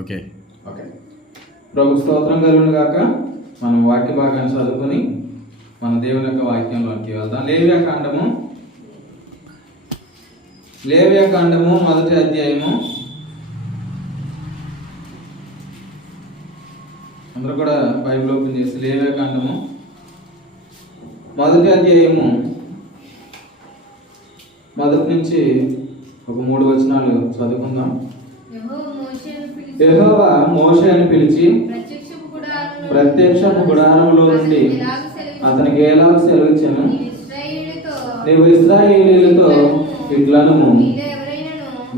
Okay okay. ప్రభు స్తోత్రం కలుగును గాక. మనం వాక్య భాగాన్ని చదువుకొని మన దేవుని యొక్క వాక్యంలోకి వెళ్దాం. లేవియా కాండము మొదటి అధ్యాయము. అందరూ కూడా బైబిల్ ఓపెన్ చేసి లేవియా కాండము మొదటి అధ్యాయము మొదటి నుంచి ఒక 3 వచనాలు చదువుకుందాం. యెహోవా మోషేను పిలిచి ప్రత్యక్షపు గుడారములో నుండి అతనికి ఎలాగ సెలవిచ్చెను, నీవు ఇశ్రాయేలీయులతో ఇట్లనుము,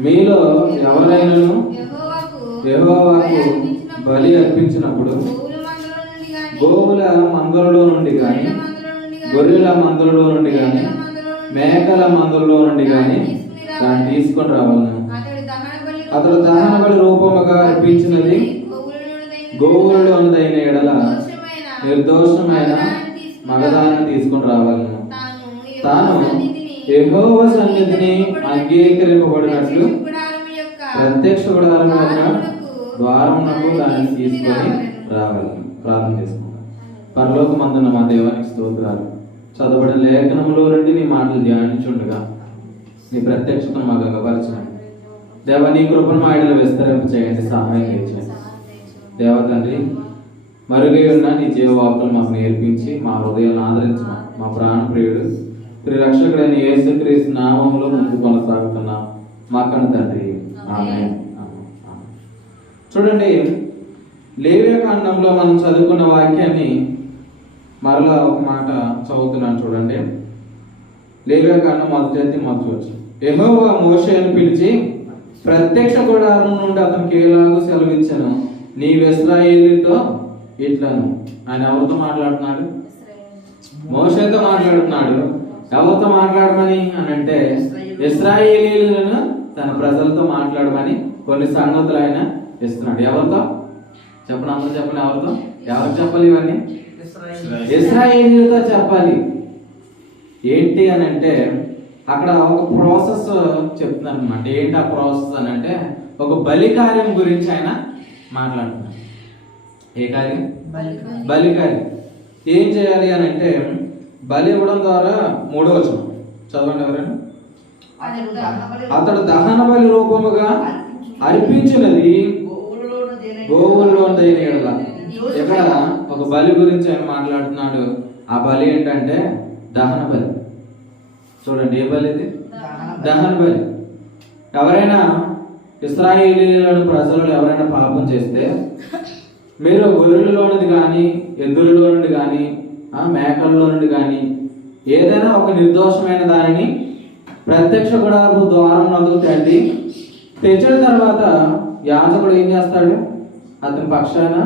మీలో ఎవరైనాను యెహోవాకు బలి అర్పించినప్పుడు గోవుల మందలలో నుండి గాని, గొర్రెల మందలలో నుండి గాని, మేకల మందలలో నుండి గాని దాన్ని తీసుకొని రావాలను. అతడు దహన బలి రూపముగా అర్పించినది గోవులలోనిదైన ఎడల నిర్దోషమైన మగదాన్ని తీసుకొని రావాలను. తాను యెహోవా సన్నిధిని అంగీకరింపబడినట్లు ప్రత్యక్ష గుడారం యొక్క ద్వారమునకు దానిని తీసుకొని రావాలను. ప్రార్థన చేసుకుంటాం. పరలోకమందున్న మా దేవానికి స్తోత్రాలు. చదవబడిన లేఖనములో నుండి నీ మాటలు ధ్యానించుండగా నీ ప్రత్యక్షతను మాకు అగపరచండి. దేవ, నీ కృపను మా ఇడలో విస్తరింప చేయండి, సహాయం చేయండి. దేవ తండ్రి, మరుగై ఉన్న నీ జీవవాకులు మాకు నేర్పించి మా హృదయాన్ని ఆదరించమా. మా ప్రాణప్రియుడు రక్షకుడైన యేసుక్రీస్తు నామములో ముందు కొనసాగుతున్నాం మా కన్న తండ్రి, ఆమేన్. చూడండి, లేవియా కాండంలో మనం చదువుకున్న వాక్యాన్ని మరలా ఒక మాట చదువుతున్నాను. చూడండి, లేవియా కాండం మొదటి వచనం. యెహోవా మోషేను పిలిచి ప్రత్యక్ష గుడారం నుండి అతనికి ఎలాగూ సెలవిచ్చెను, నీవు ఇశ్రాయేలీయులతో ఇట్లను. ఆయన ఎవరితో మాట్లాడుతున్నాడు? మోషేతో మాట్లాడుతున్నాడు. ఎవరితో మాట్లాడమని అని అంటే ఇశ్రాయేలీయులను తన ప్రజలతో మాట్లాడమని కొన్ని సంగతులు ఆయన ఇస్తున్నాడు. ఎవరితో చెప్పండి, అందరూ చెప్పండి. ఎవరితో? ఎవరికి చెప్పాలి? ఇవన్నీ ఇశ్రాయేలీయులతో చెప్పాలి. ఏంటి అని అంటే అక్కడ ఒక ప్రాసెస్ చెప్తున్నారు అనమాట. ఏంటి ఆ ప్రాసెస్ అని అంటే ఒక బలి కార్యం గురించి ఆయన మాట్లాడుతున్నారు. ఏ కార్యం? బలి కార్యం. ఏం చేయాలి అని అంటే బలి ఇవ్వడం ద్వారా 3వ వచనం చదవండి ఎవరైనా. అతడు దహన బలి రూపముగా అర్పించినది గోవులలోనిదైన ఎడల. ఇక్కడ ఒక బలి గురించి ఆయన మాట్లాడుతున్నాడు. ఆ బలి ఏంటంటే దహన బలి. చూడండి, ఏ బలి ఇది? దహన బలి. ఎవరైనా ఇశ్రాయేలీయులను ప్రజలు ఎవరైనా పాపం చేస్తే మీరు గొర్రెలలోనిది కానీ, ఎద్దులలో నుండి కానీ, మేకల్లో నుండి కానీ ఏదైనా ఒక నిర్దోషమైన దానిని ప్రత్యక్ష గుడారపు ద్వారం నందు తెచ్చిన తర్వాత యాజకుడు ఏం చేస్తాడు? అతని పక్షాన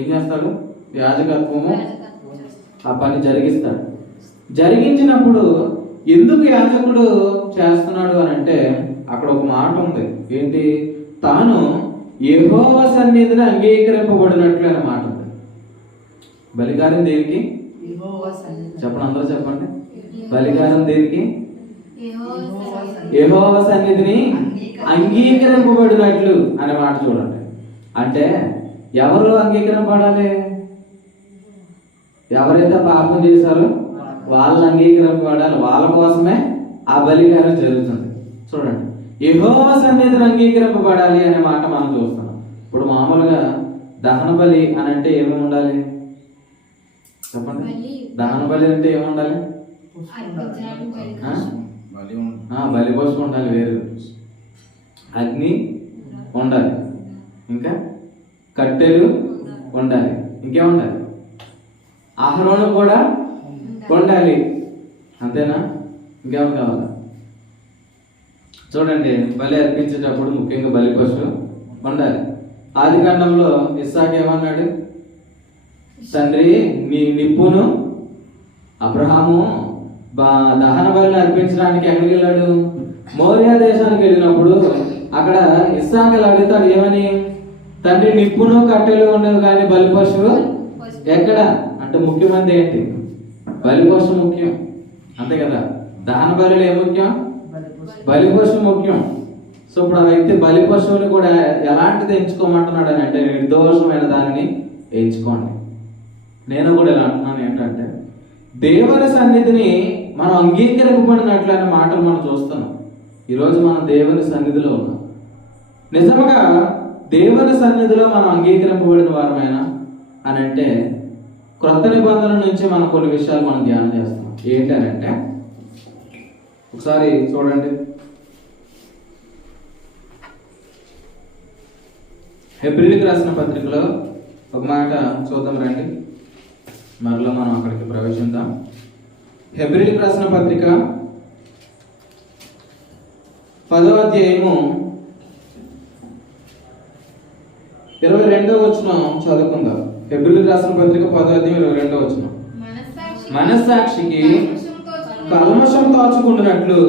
ఏం చేస్తాడు? యాజకత్వము ఆ పని జరిగిస్తాడు. జరిగించినప్పుడు ఎందుకు యాజకుడు చేస్తున్నాడు అని అంటే అక్కడ ఒక మాట ఉంది. ఏంటి? తాను యెహోవా సన్నిధిని అంగీకరింపబడినట్లు అనే మాట ఉంది. బలికారం దేనికి? చెప్పండి, అందరూ చెప్పండి. బలికారం దేనికి? యెహోవా సన్నిధిని అంగీకరింపబడినట్లు అనే మాట చూడండి. అంటే ఎవరు అంగీకరింపబడాలి? ఎవరైతే పాపం చేశారో వాళ్ళు అంగీకరింపబడాలి. వాళ్ళ కోసమే ఆ బలికారం జరుగుతుంది. చూడండి, యెహోవా సన్నిధిని అంగీకరింపబడాలి అనే మాట మనం చూస్తున్నాం. ఇప్పుడు మామూలుగా దహన బలి అని అంటే ఏమి ఉండాలి? చెప్పండి. దహన బలి అంటే ఏముండాలి? బలి పశువు ఉండాలి, వేరు అగ్ని ఉండాలి, ఇంకా కట్టెలు ఉండాలి, ఇంకేముండాలి? ఆహారం కూడా ఉండాలి. అంతేనా? ఇంకేం కావాలా? చూడండి, బలి అర్పించేటప్పుడు ముఖ్యంగా బలి పశువు ఉండాలి. ఆది కాండంలో ఇస్సాకు ఏమన్నాడు? తండ్రి, నీ నిప్పును అబ్రహాము దహన బలిని అర్పించడానికి ఎక్కడికి వెళ్ళాడు? మోరియా దేశానికి వెళ్ళినప్పుడు అక్కడ ఇస్సాకు అడుగుతాడు ఏమని? తండ్రి, నిప్పును కట్టెలు ఉండదు కానీ బలి పశువు ఎక్కడ అంటే ముఖ్యమంది ఏంటి? బలి పశువు ముఖ్యం, అంతే కదా. దహన బలిలో ఏం ముఖ్యం? బలి పశువు ముఖ్యం. సో ఇప్పుడు ఆ వ్యక్తి బలి పశువుని కూడా ఎలాంటిది ఎంచుకోమంటున్నాడు అని అంటే నిర్దోషమైన దానిని ఎంచుకోండి. నేను కూడా ఇలా అంటున్నాను ఏంటంటే దేవుని సన్నిధిని మనం అంగీకరింపబడినట్లు అనే మాటలు మనం చూస్తున్నాం. ఈరోజు మనం దేవుని సన్నిధిలో ఉన్నాం. నిజంగా దేవుని సన్నిధిలో మనం అంగీకరింపబడిన వారమైనా అని అంటే క్రొత్త నిబంధన నుంచి మనం కొన్ని విషయాలు మనం ధ్యానం చేస్తాం. ఏంటి అని అంటే ఒకసారి చూడండి, హెబ్రీయులకు రాసిన పత్రికలో ఒక మాట చూద్దాం రండి, మరలా మనం అక్కడికి ప్రవేశిద్దాం. హెబ్రీయులకు రాసిన పత్రిక 10వ అధ్యాయము 22వ వచనం చదువుకుందాం. హెబ్రీయులకు రాసిన పత్రిక 10వ అధ్యాయం 22వ వచనం. మనస్సాక్షికి కల్మషం తాచుకుంటున్నట్లు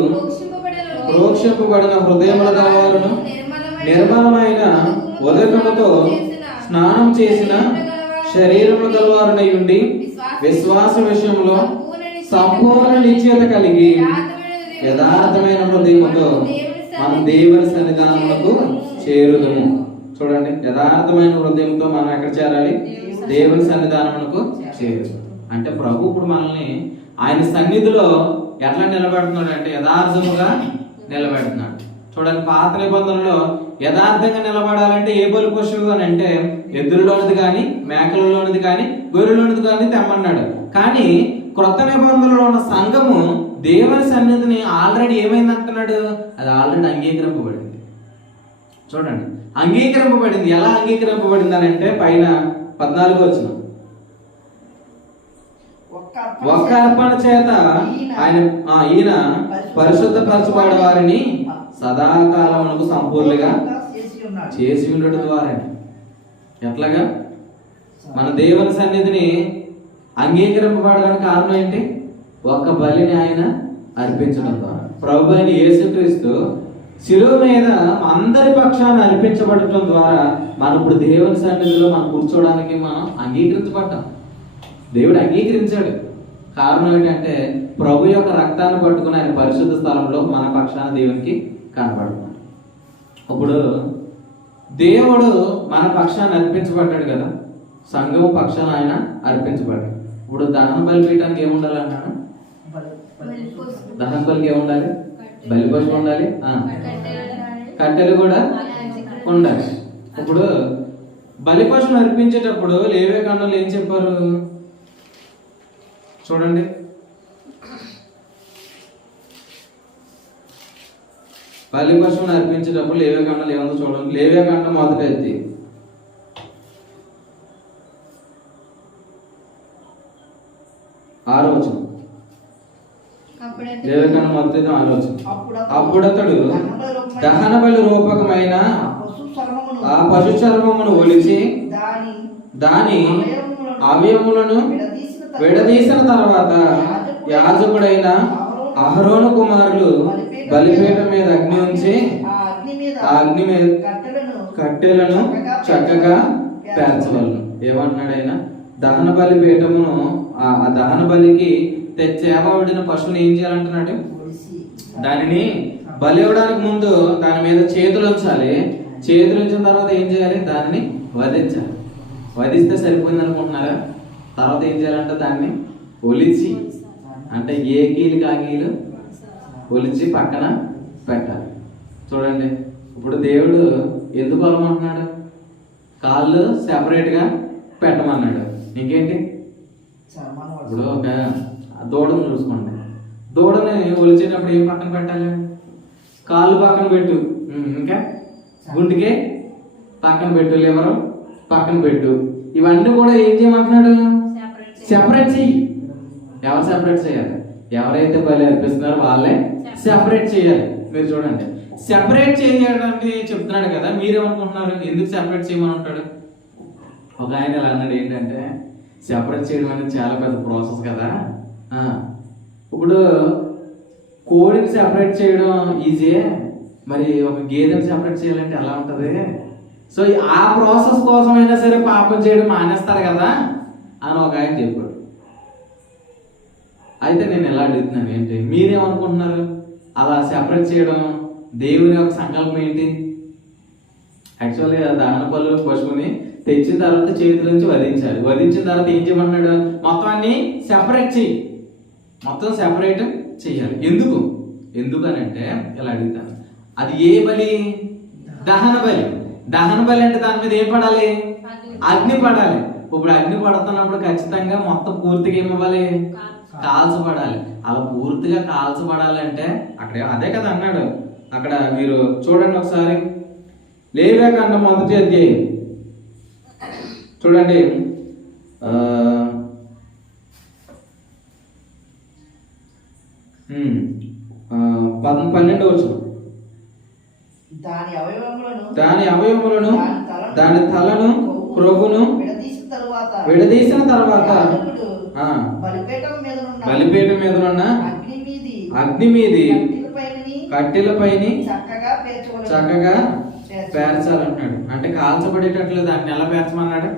ప్రోక్షింపబడిన హృదయముల గలవారును నిర్మలమైన ఉదకముతో స్నానం చేసిన శరీరములు గలవారునై ఉండి విశ్వాస విషయంలో సంపూర్ణ నిశ్చయత కలిగి యథార్థమైన హృదయముతో మనం దేవుని సన్నిధానములకు చేరుదము. చూడండి, యథార్థమైన హృదయంతో మనం ఎక్కడ చేరాలి? దేవుని సన్నిధానములకు చేరుదాం. అంటే ప్రభు ఇప్పుడు మనల్ని ఆయన సన్నిధిలో ఎట్లా నిలబెడుతున్నాడు అంటే యథార్థముగా నిలబెడుతున్నాడు. చూడండి, పాత నిబంధనలో యథార్థంగా నిలబడాలంటే ఏ బలి పశువు అని అంటే ఎద్దులలోనిది కానీ మేకలలోనిది కానీ గొర్రెలోనిది కానీ తెమ్మన్నాడు. కానీ క్రొత్త నిబంధనలో ఉన్న సంఘము దేవుని సన్నిధిని ఆల్రెడీ ఏమైంది అంటున్నాడు? అది ఆల్రెడీ అంగీకరింపబడింది. చూడండి, అంగీకరింపబడింది. ఎలా అంగీకరింపబడింది అని అంటే పైన 14వ వచనం, ఒక్క అర్పణ చేత ఈయన పరిశుద్ధపరచబడే వారిని సదాకాలమునకు సంపూర్ణంగా చేసి ఉండడం ద్వారా. ఎట్లాగా మన దేవుని సన్నిధిని అంగీకరింపబడడానికి కారణం ఏంటి? ఒక్క బలిని ఆయన అర్పించడం ద్వారా. ప్రభు అయిన యేసుక్రీస్తు శిలువ మీద అందరి పక్షాన్ని అర్పించబడటం ద్వారా మనం ఇప్పుడు దేవుని సన్నిధిలో మనం కూర్చోవడానికి మనం అంగీకరించబడ్డాం. దేవుడు అంగీకరించాడు. కారణం ఏంటంటే ప్రభు యొక్క రక్తాన్ని పట్టుకుని ఆయన పరిశుద్ధ స్థలంలో మన పక్షాన దేవునికి కనబడుతున్నాడు. ఇప్పుడు దేవుడు మన పక్షాన్ని అర్పించబడ్డాడు కదా, సంఘము పక్షాన ఆయన అర్పించబడ్డాడు. ఇప్పుడు దహన బలిపీయటానికి ఏముండాలి అన్నాడు? దహన బలికి ఏముండాలి? బలి పశువు ఉండాలి, కట్టెలు కూడా ఉండాలి. ఇప్పుడు బలి పశువును అర్పించేటప్పుడు లేవే కాండంలో ఏం చెప్పారు చూడండి. బలి పశువును అర్పించేటప్పుడు లేవే కాండంలో ఏముందో చూడండి. లేవే కాండం మొదటి అధ్యాయం 6వ వచనం. లేవే కాండం మొదటి 6వ వచనం. అప్పుడతడు దహన బలి రూపకమైన ఆ పశు చర్మమును ఒలిచి దాని అవయములను విడదీసిన తర్వాత యాజకుడైన అహరోను కుమారులు బలిపీఠం మీద అగ్ని ఉంచి ఆ అగ్ని మీద కట్టెలను చక్కగా పేర్చవలను. ఏమంటున్నాడు ఆయన? దహన బలి పీఠమును ఆ దహన బలికి చేపబడిన పశువుని ఏం చేయాలంటున్నాడు? దానిని బలి ఇవ్వడానికి ముందు దాని మీద చేతులు ఉంచాలి. చేతులు ఉంచిన తర్వాత ఏం చేయాలి? దానిని వధించాలి. వధిస్తే సరిపోయింది అనుకుంటున్నారా? తర్వాత ఏం చేయాలంటే దాన్ని ఒలిచి, అంటే ఏ కీలు కాకీలు ఒలిచి పక్కన పెట్టాలి. చూడండి, ఇప్పుడు దేవుడు ఎందుకు కొలమంటున్నాడు? కాళ్ళు సెపరేట్గా పెట్టమన్నాడు. ఇంకేంటి? ఇప్పుడు ఒక దూడను చూసుకోండి. దూడని ఒలిచేటప్పుడు ఏం పక్కన పెట్టాలి? కాళ్ళు పక్కన పెట్టు, ఇంకా గుండెకే పక్కన పెట్టు, లివరు పక్కన పెట్టు. ఇవన్నీ కూడా ఏం చేయమంటున్నాడు? సెపరేట్ చెయ్యి. ఎవరు సెపరేట్ చేయాలి? ఎవరైతే బలి అర్పిస్తున్నారో వాళ్ళే సెపరేట్ చేయాలి. మీరు చూడండి, సెపరేట్ చేయడానికి చెప్తున్నాడు కదా. మీరేమనుకుంటున్నారు? ఎందుకు సెపరేట్ చేయమని ఉంటాడు? ఒక ఆయన ఇలా అన్నాడు, ఏంటంటే సెపరేట్ చేయడం అనేది చాలా పెద్ద ప్రాసెస్ కదా. ఇప్పుడు కోడిని సెపరేట్ చేయడం ఈజీయే, మరి ఒక గేదెని సెపరేట్ చేయాలంటే ఎలా ఉంటుంది? సో ఆ ప్రాసెస్ కోసమైనా సరే పాపం చేయడం మానేస్తారు కదా అని ఒక ఆయన చెప్పాడు. అయితే నేను ఎలా అడుగుతున్నాను, ఏంటి మీరేమనుకుంటున్నారు? అలా సెపరేట్ చేయడం దేవుని యొక్క సంకల్పం ఏంటి? యాక్చువల్గా దహన బలు పశువుని తెచ్చిన తర్వాత చేతుల నుంచి వధించాలి. వధించిన తర్వాత ఏం చేయమన్నాడు? మొత్తాన్ని సెపరేట్ చెయ్యి, మొత్తం సెపరేట్ చెయ్యాలి. ఎందుకనంటే ఇలా అడుగుతాను, అది ఏ బలి? దహన బలి. దహన బలి అంటే దాని మీద ఏం పడాలి? అగ్ని పడాలి. ఇప్పుడు అగ్ని పడుతున్నప్పుడు ఖచ్చితంగా మొత్తం పూర్తిగా ఏమివ్వాలి? కాల్చబడాలి. అలా పూర్తిగా కాల్చబడాలంటే అక్కడ అదే కదా అన్నాడు. అక్కడ మీరు చూడండి ఒకసారి, లేవియాకాండం 1వ అధ్యాయం చూడండి. 12వ వచనం. దాని అవయవములను దాని తలను క్రొవ్వును విడదీసిన తర్వాత బలిపీఠం మీద ఉన్న అగ్ని మీది కట్టెలపైని చక్కగా పేర్చాలంటున్నాడు. అంటే కాల్చబడేటట్లు దాన్ని ఎలా పేర్చమన్నాడు?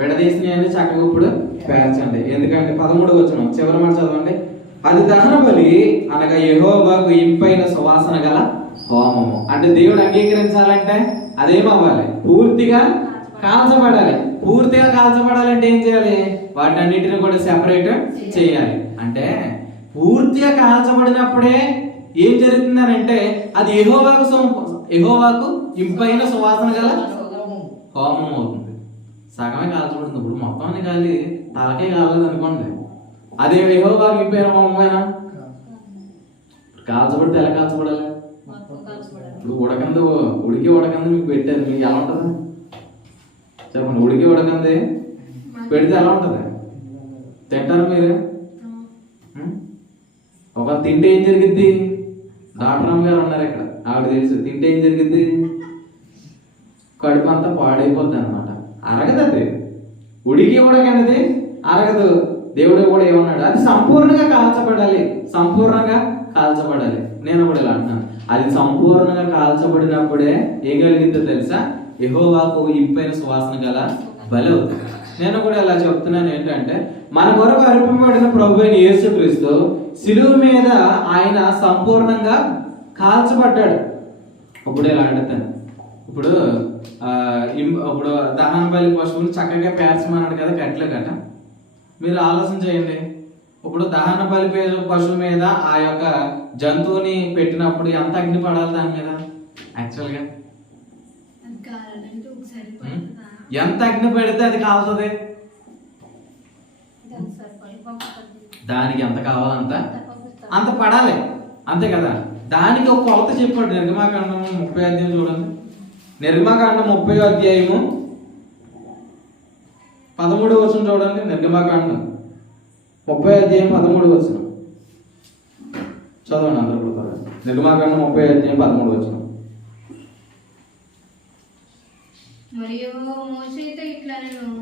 విడదీసినవన్నీ చక్కగా ఇప్పుడు పేర్చండి. ఎందుకంటే 13వ వచనం చివరి మాట చదవండి. అది దహన బలి అనగా యెహోవాకు ఇంపైన సువాసన గల హోమము. అంటే దేవుడు అంగీకరించాలంటే అదేమవ్వాలి? పూర్తిగా కాల్చబడాలి. పూర్తిగా కాల్చబడాలంటే ఏం చేయాలి? వాటిని అన్నిటిని కూడా సెపరేట్ చేయాలి. అంటే పూర్తిగా కాల్చబడినప్పుడే ఏం జరుగుతుందని అంటే అది యెహోవాకు ఇంపైన సువాసన గల హోమం అవుతుంది. సగమే కాల్చబడుతుంది. ఇప్పుడు మొత్తం కాలి తలకే కాలేదు అనుకోండి, అదే యెహోవాకు ఇంపైన హోమమేనా? కాల్చబడితే ఎలా కాల్చబడాలి? ఇప్పుడు ఉడికి ఉడకంది మీకు పెట్టారు, మీకు ఎలా ఉంటుంది చెప్పండి? ఉడికి ఉడకంది పెడితే ఎలా ఉంటుంది? తింటారు మీరు? ఒక తింటే ఏం జరిగిద్ది? డాక్టర్ గారు ఉన్నారు ఇక్కడ, ఆవిడ తెలుసు. తింటే ఏం జరిగిద్ది? కడుపు అంతా పాడైపోద్ది అనమాట. అరగదు. అది ఉడికి ఉడకనేది అరగదు. దేవుడు కూడా ఏమన్నాడు? అది సంపూర్ణంగా కాల్చబడాలి. సంపూర్ణంగా కాల్చబడాలి. నేను కూడా ఇలా అంటున్నాను, అది సంపూర్ణంగా కాల్చబడినప్పుడే ఏం కలిగిద్దో తెలుసా? యెహోవాకు ఇంపైన సువాసన గల బలి అవుతుంది. నేను కూడా ఇలా చెప్తున్నాను ఏంటంటే, మన కొరకు అర్పింపబడిన ప్రభు అయిన యేసుక్రీస్తు శిలువ మీద ఆయన సంపూర్ణంగా కాల్చబడ్డాడు. ఇప్పుడు ఇలా అడుగుతాను, ఇప్పుడు దహన బలి పశువుని చక్కగా పేర్చమన్నాడు కదా కట్టెలు గట్ట. మీరు ఆలోచన చేయండి. ఇప్పుడు దహన బలి పశువు మీద ఆ యొక్క జంతువుని పెట్టినప్పుడు ఎంత అగ్ని పడాలి దాని మీద? యాక్చువల్గా ఎంత అగ్ని పెడితే అది కాలుతుంది? దానికి ఎంత కావాలంత అంత పడాలి, అంతే కదా. దానికి ఒక కొలత చెప్పాడు. నిర్గమాకాండం 30వ అధ్యాయం చూడండి. నిర్గమాకాండం 30వ అధ్యాయము 13వ వచనం చూడండి. నిర్గమాకాండం 30వ అధ్యాయం 13వ వచనం చదవండి అందరూ కూడా. నిర్గమాకాండం 30వ అధ్యాయం 13వ వచనం.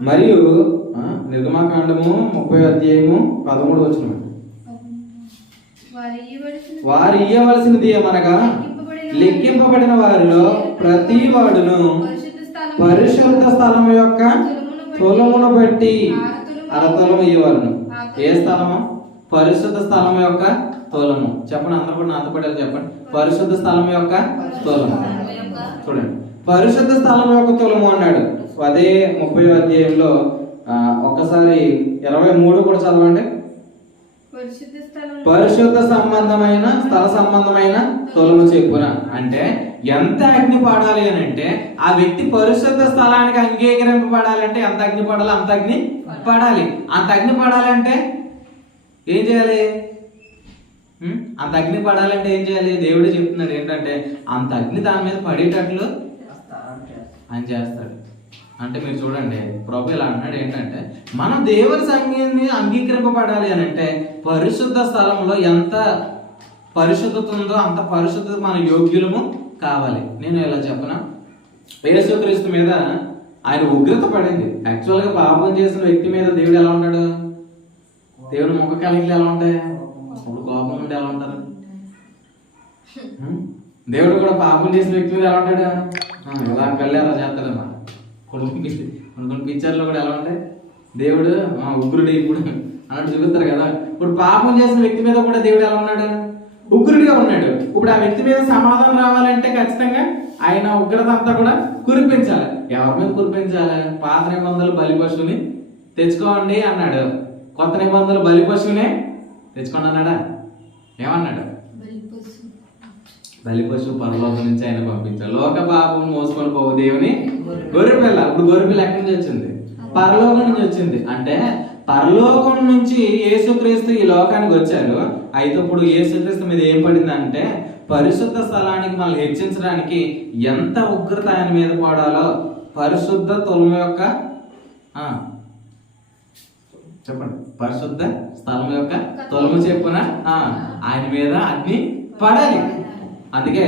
మరియు నిర్గమాకాండము 30వ అధ్యాయము 13వ వచనం. వారు ఇయ్యవలసినది ఏమనగా లెక్కింపబడిన వారిలో ప్రతి వాడును పరిశుద్ధ స్థలం యొక్క తులమును బట్టి అరతులము ఇవ్వవలెను. ఏ స్థలము? పరిశుద్ధ స్థలం యొక్క తులము. చెప్పండి అందరూ కూడా నాతో పడేది చెప్పండి. పరిశుద్ధ స్థలం యొక్క తులము. చూడండి, పరిశుద్ధ స్థలం యొక్క తులము అన్నాడు. అదే 30వ అధ్యాయంలో ఒక్కసారి 23 కూడా చదవండి. పరిశుద్ధ సంబంధమైన స్థల సంబంధమైన తులము చెప్పున. అంటే ఎంత అగ్ని పడాలి అని అంటే ఆ వ్యక్తి పరిశుద్ధ స్థలానికి అంగీకరింపబడాలంటే ఎంత అగ్ని పడాలి? అంత అగ్ని పడాలి. అంత అగ్ని పడాలంటే ఏం చేయాలి? అంత అగ్ని పడాలంటే ఏం చేయాలి? దేవుడే చెప్తున్నాడు ఏంటంటే అంత అగ్ని దాని మీద పడేటట్లు ఆయన చేస్తాడు. అంటే మీరు చూడండి, ప్రభు ఇలా అంటున్నాడు ఏంటంటే మనం దేవుని సంఘాన్ని అంగీకరింపబడాలి అని అంటే పరిశుద్ధ స్థలంలో ఎంత పరిశుద్ధత ఉందో అంత పరిశుద్ధత మన యోగ్యులము కావాలి. నేను ఇలా చెప్పనా, యేసుక్రీస్తు మీద ఆయన ఉగ్రత పడింది. యాక్చువల్గా పాపం చేసిన వ్యక్తి మీద దేవుడు ఎలా ఉన్నాడు? దేవుడు ముఖ కలిగిలు ఎలా ఉంటాయి? అప్పుడు కోపం ఉండి ఎలా ఉంటారు? దేవుడు కూడా పాపం చేసిన వ్యక్తి మీద ఎలా ఉంటాడు? ఇలా కళ్ళు ఎలా చేస్తాడన్నమాట. కొన్ని పిక్చర్లో కూడా ఎలా ఉంటాయి? దేవుడు ఉగ్రుడు ఇప్పుడు అన్నట్టు చూపిస్తారు కదా. ఇప్పుడు పాపం చేసిన వ్యక్తి మీద కూడా దేవుడు ఎలా ఉన్నాడు? ఉగ్రుడిగా ఉన్నాడు. ఇప్పుడు ఆ వ్యక్తి మీద సమాధానం రావాలంటే ఖచ్చితంగా ఆయన ఉగ్రత అంతా కూడా కురిపించాలి. ఎవరి మీద కురిపించాలి? పాత నిబంధనలు బలి పశువుని తెచ్చుకోండి అన్నాడు. కొత్త నిబంధనలు బలి పశువునే తెచ్చుకోండి అన్నాడా? ఏమన్నాడు? బలి పశువు పరలోకం నుంచి ఆయన పంపించాలి. లోక పాపం మోసుకొని పోవు దేవుని గొర్రెపిల్ల. ఇప్పుడు గొర్రెపిల్ల ఎక్కడి నుంచి వచ్చింది? పరలోకం నుంచి వచ్చింది. అంటే పరలోకం నుంచి యేసుక్రీస్తు ఈ లోకానికి వచ్చారు. అయితే ఇప్పుడు యేసుక్రీస్తు మీద ఏం పడిందంటే పరిశుద్ధ స్థలానికి మనల్ని హెచ్చించడానికి ఎంత ఉగ్రత ఆయన మీద పడాలో పరిశుద్ధ తులము యొక్క చెప్పండి, పరిశుద్ధ స్థలం యొక్క తులము చెప్పున ఆయన మీద అగ్ని పడాలి. అందుకే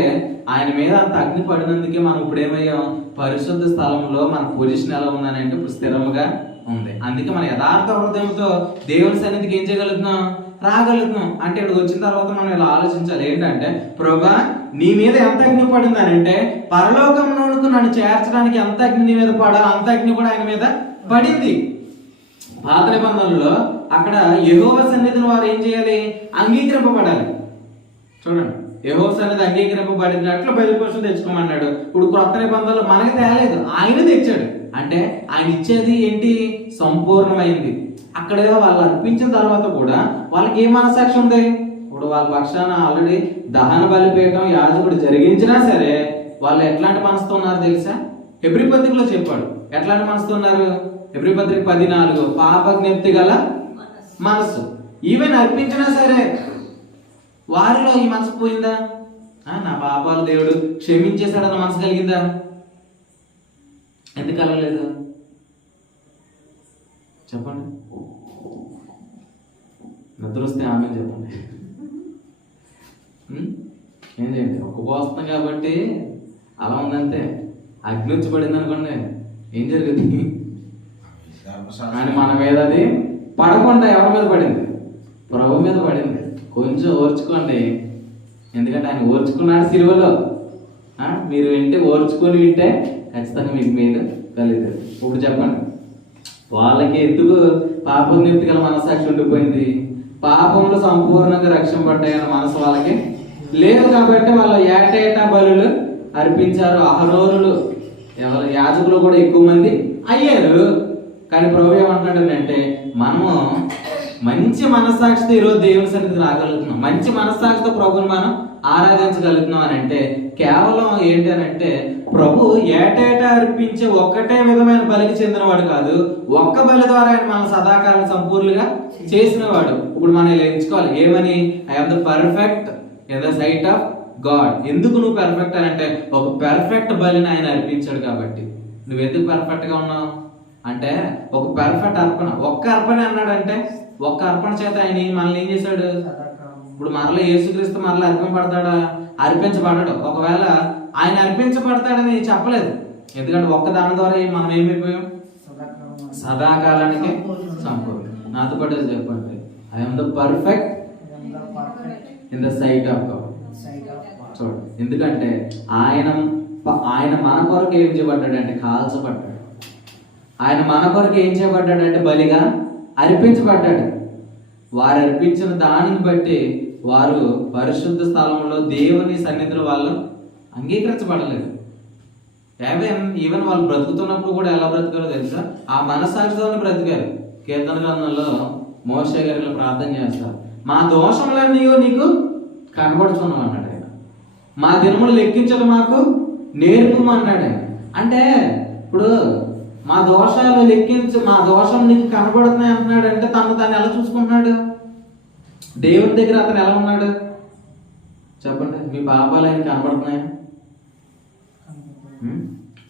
ఆయన మీద అంత అగ్ని పడినందుకే మనం ఇప్పుడు ఏమయ్యాం? పరిశుద్ధ స్థలంలో మన పొజిషన్ ఎలా ఉందనంటే ఇప్పుడు స్థిరముగా ఉంది. అందుకే మన యథార్థ హృదయంతో దేవుని సన్నిధికి ఏం చేయగలుగుతున్నాం? రాగలుగుతున్నాం. అంటే ఇక్కడికి వచ్చిన తర్వాత మనం ఇలా ఆలోచించాలి. ఏంటంటే ప్రభువా నీ మీద ఎంత అగ్ని పడిందనంటే పరలోకంలోనికి నన్ను చేర్చడానికి ఎంత అగ్ని నీ మీద పడాలి అంత అగ్ని కూడా ఆయన మీద పడింది. పాత నిబంధనలో అక్కడ యెహోవా సన్నిధిని వారు ఏం చేయాలి? అంగీకరింపబడాలి. చూడండి, యెహోవా సన్నిధి అంగీకరింపబడినట్లు బలి పశువు తెచ్చుకోమన్నాడు. ఇప్పుడు క్రొత్త నిబంధనలు మనకి తేలేదు, ఆయన తెచ్చాడు. అంటే ఆయన ఇచ్చేది ఏంటి? సంపూర్ణమైంది. అక్కడ వాళ్ళు అర్పించిన తర్వాత కూడా వాళ్ళకి ఏ మనసాక్షి ఉంది? ఇప్పుడు వాళ్ళ పక్షాన ఆల్రెడీ దహన బలిపీఠం యాజకుడు జరిగించినా సరే వాళ్ళు ఎట్లాంటి మనసుతో ఉన్నారు తెలుసా? హెబ్రీ పత్రికలో చెప్పాడు ఎట్లాంటి మనసుతో ఉన్నారు. హెబ్రీ పత్రిక 14 పాప జ్ఞప్తి గల మనసు. ఈవెన్ అర్పించినా సరే వారిలో ఈ మనసు పోయిందా? నా పాపాలు దేవుడు క్షమించేశాడన్న మనసు కలిగిందా? ఎందుకు కలగలేదు? చెప్పండి. నిద్ర వస్తే ఆమె చెప్పండి. ఏం చేయండి, ఒక్క పోస్తాం కాబట్టి అలా ఉందంతే. అగ్ని వచ్చి పడింది అనుకోండి, ఏం జరుగుతుంది? కానీ మన మీద అది పడకుండా ఎవరి మీద పడింది? ప్రభు మీద పడింది. కొంచెం ఓర్చుకోండి, ఎందుకంటే ఆయన ఓర్చుకున్నాడు సిలువలో. మీరు ఓర్చుకొని వింటే ఖచ్చితంగా మీకు మేలు కలుగుతుంది. ఇప్పుడు చెప్పండి, వాళ్ళకి ఎందుకు పాపం జ్ఞప్తి గల మనసాక్షి ఉండిపోయింది? పాపంలో సంపూర్ణంగా రక్షింపబడ్డాయన్న మనసు వాళ్ళకి లేదు కాబట్టి వాళ్ళు ఏటేటా బలులు అర్పించారు. అహరోనులు ఎవరు యాజకులు కూడా ఎక్కువ మంది అయ్యారు. కానీ ప్రభు ఏమంటాడంటే మనము మంచి మనస్సాక్షితో ఈరోజు దేవుని సన్నిధికి రాగలుగుతున్నాం. మంచి మనస్సాక్షితో ప్రభుని మనం ఆరాధించగలుగుతున్నాం అని అంటే కేవలం ఏంటి అని అంటే ప్రభు ఏటేటా అర్పించే ఒక్కటే విధమైన బలికి చెందినవాడు కాదు. ఒక్క బలి ద్వారా ఆయన మన సదాకాలం సంపూర్ణంగా చేసినవాడు. ఇప్పుడు మనం ఇలా ఎంచుకోవాలి ఏమని? I am the perfect in the sight of God. ఎందుకు నువ్వు పర్ఫెక్ట్ అని అంటే ఒక పర్ఫెక్ట్ బలిని ఆయన అర్పించాడు కాబట్టి. నువ్వు ఎందుకు పర్ఫెక్ట్ గా ఉన్నావు అంటే ఒక పర్ఫెక్ట్ అర్పణ. ఒక్క అర్పణ అన్నాడంటే ఒక్క అర్పణ చేత ఆయన మనల్ని ఏం చేశాడు? ఇప్పుడు మరలా యేసుక్రీస్తు మరలా అర్పింపబడతాడా? అర్పించబడడు. ఒకవేళ ఆయన అర్పించబడతాడని చెప్పలేదు. ఎందుకంటే ఒక్క దాని ద్వారా మనం ఏమైపోయాం? సదాకాలానికి సంపూర్ణ. నాతో పాటు చెప్పండి, I am the perfect in the sight of God. చూడండి, ఎందుకంటే ఆయన మన కొరకు ఏం చేయబడ్డాడంటే కాల్చబడ్డాడు. ఆయన మన కొరకు ఏం చేయబడ్డాడంటే బలిగా అర్పించబడ్డాడు. వారు అర్పించిన దానిని బట్టి వారు పరిశుద్ధ స్థలంలో దేవుని సన్నిధిలో వాళ్ళు అంగీకరించబడలేదు. ఈవెన్ వాళ్ళు బ్రతుకుతున్నప్పుడు కూడా ఎలా బ్రతికారో తెలుసా? ఆ మనసాక్షితోనే బ్రతికారు. కీర్తన గ్రంథంలో మోషే గారిలో ప్రార్థన చేస్తారు, మా దోషములన్నీ నీకు కనబడుతున్నావు అన్నాడు ఆయన. మా దినములు లెక్కించడం మాకు నేర్పమన్నాడు ఆయన. అంటే ఇప్పుడు మా దోషాలు లెక్కించి మా దోషం నీకు కనబడుతున్నాయి అంటున్నాడు. అంటే తను ఎలా చూసుకుంటున్నాడు? దేవుని దగ్గర అతను ఎలా ఉన్నాడు చెప్పండి? మీ పాపాలు ఆయన కనబడుతున్నాయా?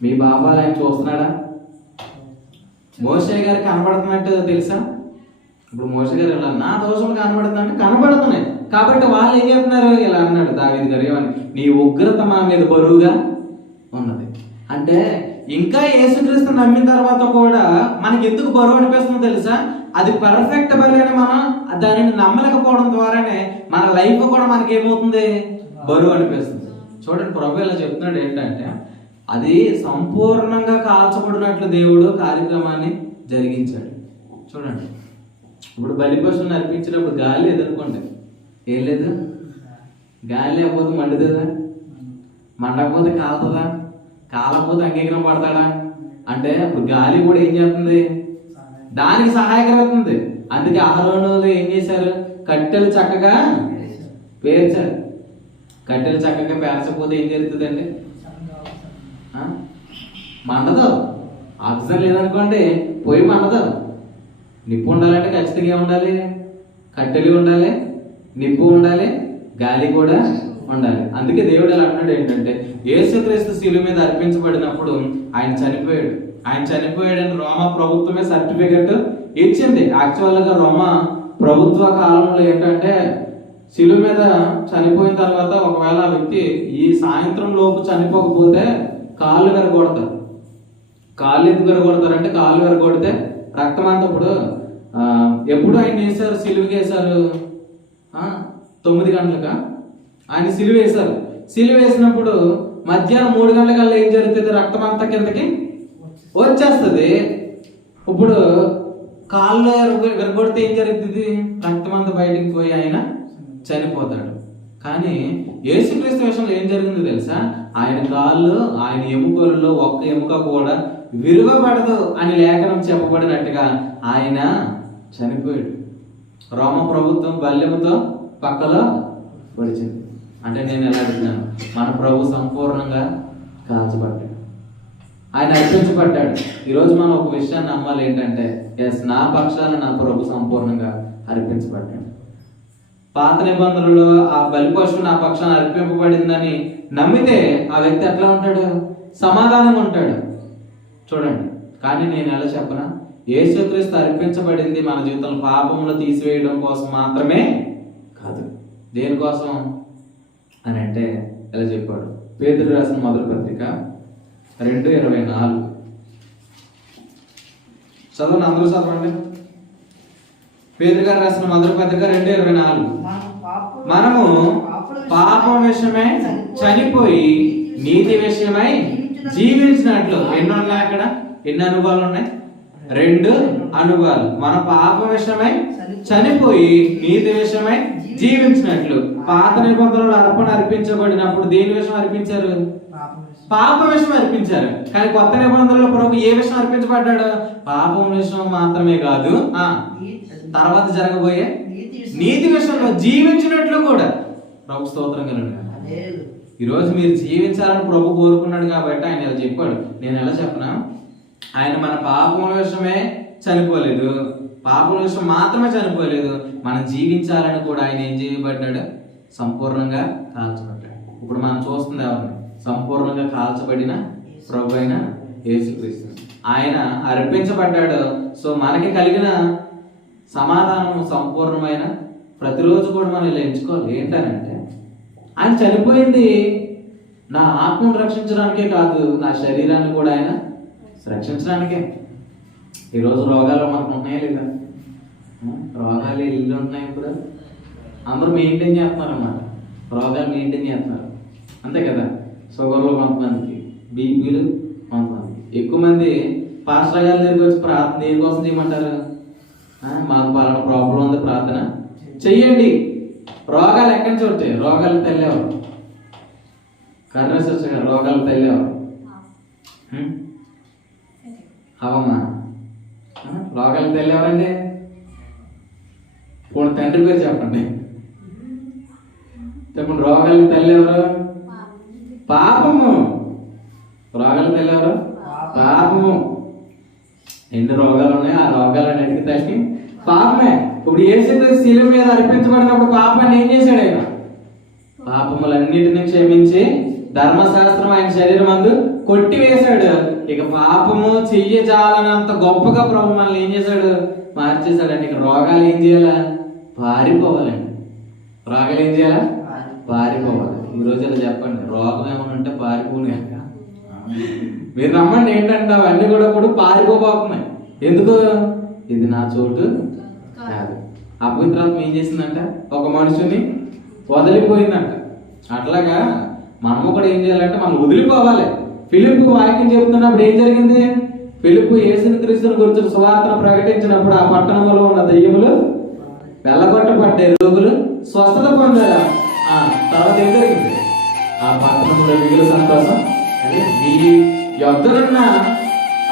మీ పాపాలు ఆయన చూస్తున్నాడా? మోషే గారికి కనబడుతున్నట్టు తెలుసా? ఇప్పుడు మోషే గారు ఇలా నా దోషాలు కనబడుతుందంటే కనబడుతున్నాయి కాబట్టి వాళ్ళు ఏం చెప్తున్నారు? ఇలా అన్నాడు దావీదు గారు, ఏమని? నీ ఉగ్రత మా మీద బరువుగా ఉన్నది. అంటే ఇంకా యేసుక్రీస్తు నమ్మిన తర్వాత కూడా మనకి ఎందుకు బరువు అనిపిస్తుందో తెలుసా? అది పర్ఫెక్ట్ బలి అని మనం దానిని నమ్మలేకపోవడం ద్వారానే మన లైఫ్ కూడా మనకి ఏమవుతుంది? బరువు అనిపిస్తుంది. చూడండి, ప్రభు ఇలా చెప్తున్నాడు ఏంటంటే అది సంపూర్ణంగా కాల్చబడినట్లు దేవుడు కార్యక్రమాన్ని జరిగించాడు. చూడండి, ఇప్పుడు బలి పశువుని అర్పించినప్పుడు గాలి లేదనుకోండి, ఏం లేదు, గాలి లేకపోతే మండుతుందా? మండకపోతే కాలుతుందా? కాలకపోతే అంగీకారం పడతాడా? అంటే ఇప్పుడు గాలి కూడా ఏం చేస్తుంది? దానికి సహాయకరవుతుంది. అందుకే అహరోనులు ఏం చేశారు? కట్టెలు చక్కగా పేర్చారు. కట్టెలు చక్కగా పేర్చకపోతే ఏం జరుగుతుందండి? మండదు. ఆక్సిజన్ లేదనుకోండి పొయ్యి మండదు. నిప్పు ఉండాలంటే ఖచ్చితంగా ఏముండాలి? కట్టెలు ఉండాలి, నిప్పు ఉండాలి, గాలి కూడా ఉండాలి. అందుకే దేవుడు ఎలా అంటున్నాడు ఏంటంటే, యేసుక్రీస్తు శిలువ మీద అర్పించబడినప్పుడు ఆయన చనిపోయాడు. ఆయన చనిపోయాడని రోమా ప్రభుత్వమే సర్టిఫికెట్ ఇచ్చింది. యాక్చువల్గా రోమా ప్రభుత్వ కాలంలో ఏంటంటే, శిలువ మీద చనిపోయిన తర్వాత ఒకవేళ ఆ వ్యక్తి ఈ సాయంత్రం లోపు చనిపోకపోతే కాళ్ళు విరగొడతారు. కాళ్ళు ఎందుకు విరగొడతారంటే, కాళ్ళు విరగొడితే రక్తం అంతా ఎప్పుడు ఆయన వేశారు? సిలువకి వేశారు 9 గంటలక ఆయన సిలువ వేశారు. సిలువ వేసినప్పుడు మధ్యాహ్నం 3 గంటలకల్లా ఏం జరుగుతుంది? రక్తం అంతా కిందకి వచ్చేస్తుంది. ఇప్పుడు కాళ్ళు విరగొడితే ఏం జరుగుతుంది? రక్తం అంతా బయటికి పోయి ఆయన చనిపోతాడు. కానీ యేసుక్రీస్తు విషయంలో ఏం జరిగిందో తెలుసా? ఆయన కాళ్ళు, ఆయన ఎముకల్లో ఒక్క ఎముక కూడా విరువబడదు అని లేఖనం చెప్పబడినట్టుగా ఆయన చనిపోయాడు. రోమ ప్రభుత్వం బల్యముతో పక్కలో పడిచింది. అంటే నేను ఎలా అడుగుతున్నాను? మన ప్రభు సంపూర్ణంగా కాల్చబడ్డాడు, ఆయన అర్పించబడ్డాడు. ఈరోజు మనం ఒక విషయాన్ని నమ్మాలి ఏంటంటే, ఎస్, నా పక్షాన నా ప్రభు సంపూర్ణంగా అర్పించబడ్డాడు. పాత నిబంధనలో ఆ బలిపశువు నా పక్షాన అర్పింపబడిందని నమ్మితే ఆ వ్యక్తి ఎట్లా ఉంటాడు? సమాధానంగా ఉంటాడు. చూడండి, కానీ నేను ఎలా చెప్పనా? యేసుక్రీస్తు అర్పించబడింది మన జీవితంలో పాపములు తీసివేయడం కోసం మాత్రమే కాదు. దేనికోసం అని అంటే ఎలా చెప్పాడు? పేతురు రాసిన మొదటి పత్రిక 2:24 చదవండి, అందరూ చదవండి. పేతురు గారు రాసిన మొదటి పత్రిక 2:24. మనము పాపం విషయమై చనిపోయి నీతి విషయమై జీవించినట్లు. ఎన్ని ఉన్నాయి అక్కడ? ఎన్ని అనుభవాలు ఉన్నాయి? 2 అనుభవాలు. మన పాప విషయమై చనిపోయి నీతి విషయమై జీవించినట్లు. పాత నిబంధనలు అర్పణ అర్పించబడినప్పుడు దేని విషయం అర్పించారు? పాప విషయం అర్పించారు. కానీ కొత్త నిబంధనలో ప్రభు ఏ విషయం అర్పించబడ్డాడు? పాపం విషయం మాత్రమే కాదు, తర్వాత జరగబోయే నీతి విషయంలో జీవించినట్లు కూడా. ప్రభు స్తోత్రం కలుగును. ఈరోజు మీరు జీవించాలని ప్రభు కోరుకున్నాడు కాబట్టి ఆయన ఇలా చెప్పాడు. నేను ఎలా చెప్పనా? ఆయన మన పాపముల విషయమే చనిపోలేదు, పాపముల విషయం మాత్రమే చనిపోలేదు, మనం జీవించాలని కూడా ఆయన ఏం చేయబడ్డాడు? సంపూర్ణంగా కాల్చబడ్డాడు. ఇప్పుడు మనం చూస్తుంది ఎవరిని? సంపూర్ణంగా కాల్చబడిన ప్రభు అయిన యేసుక్రీస్తు. ఆయన అర్పించబడ్డాడు. సో మనకి కలిగిన సమాధానం సంపూర్ణమైన ప్రతిరోజు కూడా మనం ఇలా ఎంచుకోవాలి. ఏంటనంటే, ఆయన చనిపోయింది నా ఆత్మను రక్షించడానికే కాదు, నా శరీరాన్ని కూడా ఆయన రక్షించడానికే. ఈరోజు రోగాలు మనకు ఉన్నాయా లేదా? రోగాలు ఇల్లు ఉంటున్నాయి. ఇప్పుడు అందరూ మెయింటైన్ చేస్తున్నారు అన్నమాట. రోగాలు మెయింటైన్ చేస్తున్నారు, అంతే కదా. షుగర్లు కొంతమందికి, బీపీలు కొంతమందికి. ఎక్కువ మంది పాస్టర్ గారి దగ్గరికి వచ్చి ప్రార్థన దేనికోసం చేయమంటారు? మాకు పలానా ప్రాబ్లం ఉంది, ప్రార్థన చెయ్యండి. రోగాలు ఎక్కడి నుంచి వచ్చాయి? రోగాలు తెల్లేవారు కర్ణేశ్వర గారు, రోగాలు తెల్లేవారు అవమ్మా. రోగాలు తెల్లేవారండి? ఇప్పుడు తండ్రి పేరు చెప్పండి, చెప్పండి. రోగాలు తెల్లేవారు? పాపము. రోగాలు తెల్లేవారు? పాపము. ఎన్ని రోగాలు ఉన్నాయి? ఆ రోగాలన్నిటికీ తల్లి పాపమే. ఇప్పుడు యేసుక్రీస్తు శిలువ మీద అర్పించబడినప్పుడు పాపాన్ని ఏం చేశాడు? ఆయన పాపములన్నిటిని క్షమించి ధర్మశాస్త్రం ఆయన శరీరం అందు కొట్టివేశాడు. ఇక పాపము చెయ్యజాలనంత గొప్పగా ప్రభు మనల్ని ఏం చేశాడు? మార్చేశాడండి. ఇక రోగాలు ఏం చేయాలా? పారిపోవాలండి. రోగాలు ఏం చేయాలా? పారిపోవాలి. ఈ రోజు ఇలా చెప్పండి, రోగం ఏమైనా ఉంటే పారిపోను. మీరు నమ్మండి, ఏంటంటే అవన్నీ కూడా ఇప్పుడు పారిపోతున్నాయి. ఎందుకు? ఇది నా చోటు కాదు. అపవిత్రాత్మ ఏం చేసిందంట? ఒక మనుషుని వదిలిపోయిందంట. అట్లాగా మనము కూడా ఏం చేయాలంటే మనం వదిలిపోవాలి. ఫిలిప్పు వాక్యం చెబుతున్నప్పుడు ఏం జరిగింది? ఫిలిప్పు యేసుక్రీస్తుని గురించి సువార్తను ప్రకటించినప్పుడు ఆ పట్టణంలో ఉన్న దెయ్యములు వెళ్ళగొట్టబడ్డాయి, రోగులు స్వస్థత పొందారు. తర్వాత ఏం జరిగింది? ఆ పట్టణంలో మిగులు సంతోషం. అదే మీ యొద్దనున్న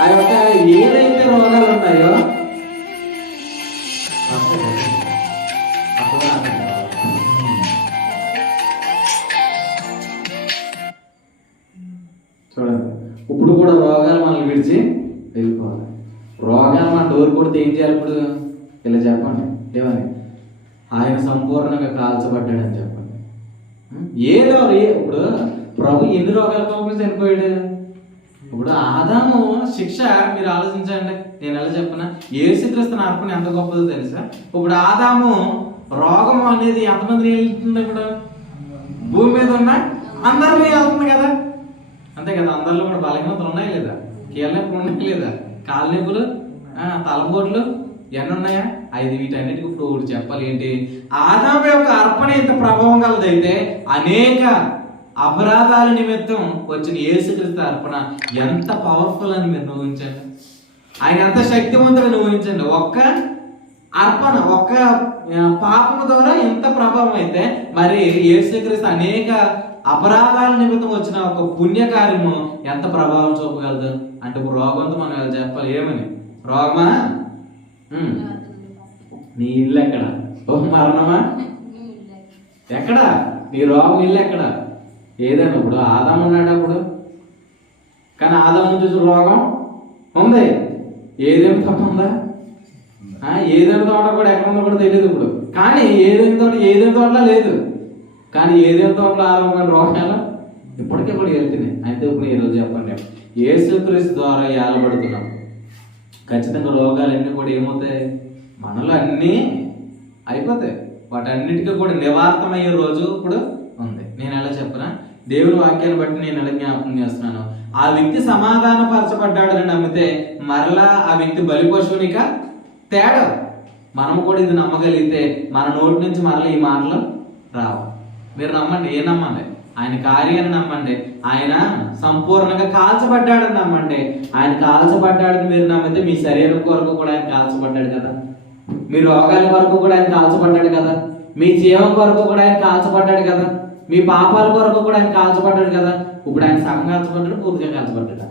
ఆ యొక్క ఏదైతే రోగాలు ఉన్నాయో చూడండి, ఇప్పుడు కూడా రోగాలు మనల్ని విడిచి వెళ్ళిపోవాలి. రోగాలు మన డోర్ కొడితే ఏం చేయాలి? ఇప్పుడు ఇలా చెప్పండి, ఏమని? ఆయన సంపూర్ణంగా కాల్చబడ్డాడని చెప్పండి. ఏదో ఇప్పుడు ప్రభు ఎన్ని రోగాల కోసం చనిపోయాడు? ఇప్పుడు ఆదాము శిక్ష మీరు ఆలోచించండి. నేను ఎలా చెప్పనా, యేసుక్రీస్తు అర్పణ ఎంత గొప్పదో తెలుసా? ఇప్పుడు ఆదాము రోగం అనేది ఎంతమంది వెళ్తుంది? ఇప్పుడు భూమి మీద ఉన్న అందరిలో వెళ్తుంది కదా, అంతే కదా? అందరిలో కూడా బలహీనతలు ఉన్నాయి లేదా? కీళ్ళ నొప్పులు ఉన్నాయి లేదా? కాళ్ళ నొప్పులు, తలపోట్లు ఎన్ని ఉన్నాయా? 5. వీటన్నిటికి ఇప్పుడు చెప్పాలి ఏంటి? ఆదాము యొక్క అర్పణ ఎంత ప్రభావం కలదైతే అనేక అపరాధాల నిమిత్తం వచ్చిన యేసుక్రీస్తు అర్పణ ఎంత పవర్ఫుల్ అని మీరు ఊహించండి. ఆయన ఎంత శక్తివంతుడని ఊహించండి. ఒక్క అర్పణ, ఒక్క పాపము ద్వారా ఎంత ప్రభావం అయితే మరి యేసుక్రీస్తు అనేక అపరాధాల నిమిత్తం వచ్చిన ఒక పుణ్యకార్యము ఎంత ప్రభావం చూపగలదు అంటే, ఇప్పుడు రోగంతో మనం చెప్పాలి ఏమని? రోగమా, నీ ఇల్లు ఎక్కడ? మరణమా ఎక్కడ? నీ రోగం ఇల్లు ఎక్కడ? ఏదైనా ఇప్పుడు ఆదాము ఉన్నాడు అప్పుడు, కానీ ఆదాము చూసి రోగం ఉంది. ఏదేమి తప్ప ఉందా? ఏదేమి తోట కూడా ఎక్కడ ఉందో కూడా తెలియదు ఇప్పుడు. కానీ ఏదేమి తోటలా లేదు. కానీ ఏదేమి తోటలో ఆరంభమైన రోగాలు ఇప్పటికే కూడా వెళ్తున్నాయి. అయితే ఇప్పుడు ఈరోజు చెప్పండి, యేసుక్రీస్తు ద్వారా ఏలబడుతున్నాం. ఖచ్చితంగా రోగాలన్నీ కూడా ఏమవుతాయి? మనలో అన్నీ అయిపోతాయి. వాటన్నిటికీ కూడా నివారణమయ్యే రోజు ఇప్పుడు ఉంది. నేను ఎలా చెప్పనా, దేవుని వాక్యాన్ని బట్టి నేను ఎలా జ్ఞాపకం చేస్తున్నాను. ఆ వ్యక్తి సమాధానపరచబడ్డాడని నమ్మితే మరలా ఆ వ్యక్తి బలి పశువునిక తేడా. మనం కూడా ఇది నమ్మగలిగితే మన నోటి నుంచి మరలా ఈ మాటలు రావు. మీరు నమ్మండి, ఏ నమ్మండి? ఆయన కార్యాన్ని నమ్మండి. ఆయన సంపూర్ణంగా కాల్చబడ్డాడని నమ్మండి. ఆయన కాల్చబడ్డాడని మీరు నమ్మితే మీ శరీరం కొరకు కూడా ఆయన కాల్చబడ్డాడు కదా, మీ రోగాల కొరకు కూడా ఆయన కాల్చబడ్డాడు కదా, మీ జీవం కొరకు కూడా ఆయన కాల్చబడ్డాడు కదా, మీ పాపాల కొరకు కూడా ఆయన కాల్చబడ్డాడు కదా. ఇప్పుడు ఆయన సగం కాల్చబడ్డాడు, పూర్తిగా కాల్చబడ్డాడు.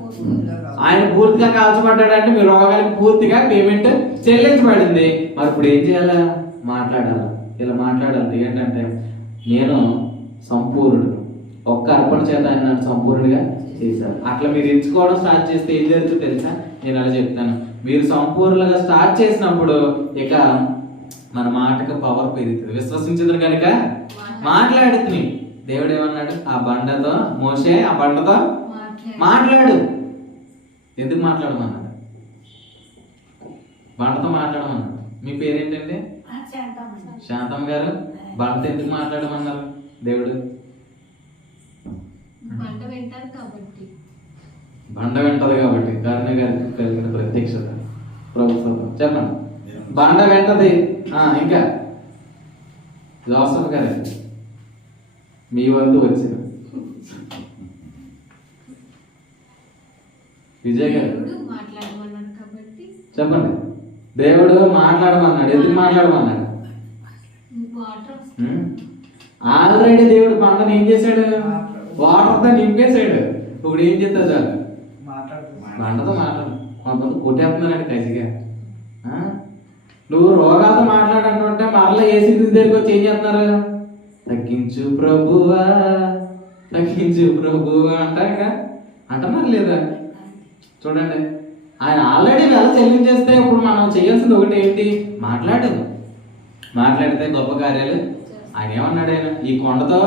ఆయన పూర్తిగా కాల్చబడ్డాడు అంటే మీ రోగాలకు పూర్తిగా పేమెంట్ చెల్లించబడింది. మరి ఇప్పుడు ఏం చేయాలా? మాట్లాడాలి. ఇలా మాట్లాడాలి ఏంటంటే, నేను సంపూర్ణుడు, ఒక్క అర్పణ చేత ఆయన నన్ను సంపూర్ణుడిగా చేశారు. అట్లా మీరు ఎంచుకోవడం స్టార్ట్ చేస్తే ఏం జరుగుతుందో తెలుసా? నేను అలా చెప్తాను. మీరు సంపూర్ణంగా స్టార్ట్ చేసినప్పుడు ఇక మన మాటకు పవర్ పెరుగుతుంది. విశ్వసించదు కనుక మాట్లాడుతుంది. దేవుడు ఏమన్నాడు? ఆ బండతో, మోషే ఆ బండతో మాట్లాడు. ఎందుకు మాట్లాడమన్నాడు? బండతో మాట్లాడమన్నాడు. మీ పేరేంటండి? శాంతమ్మ గారు. బండతో ఎందుకు మాట్లాడమన్నారు దేవుడు? బండ వింటది కాబట్టి. కరుణ గారికి కలిగిన ప్రత్యక్షత, ప్రభుత్వం. చెప్పండి, బండ వింటది. ఇంకా జోసఫ్ గారు మీ వంతు వచ్చింది. విజయ్ గారు చెప్పండి, దేవుడు మాట్లాడమన్నాడు. ఎందుకు మాట్లాడమన్నాడు? ఆల్రెడీ దేవుడు బండను ఏం చేశాడు? వాటర్తో నింపేశాడు. ఇప్పుడు ఏం చేస్తా చాలు బండతో మాట్లాడు. కొంతమంది కొట్టేస్తున్నారండి కసిగా. నువ్వు రోగాలతో మాట్లాడంటుంటే మరలా యేసుక్రీస్తు దగ్గరికి వచ్చి ఏం చేస్తున్నారు? తగ్గించు ప్రభువా, తగ్గించు ప్రభువా అంటారు. అంటున్నారు లేదా? చూడండి, ఆయన ఆల్రెడీ వెల చెల్లించేస్తే ఇప్పుడు మనం చేయాల్సింది ఒకటి ఏంటి? మాట్లాడితే గొప్ప కార్యాలు. ఆయన ఏమన్నాడు? ఆయన ఈ కొండతో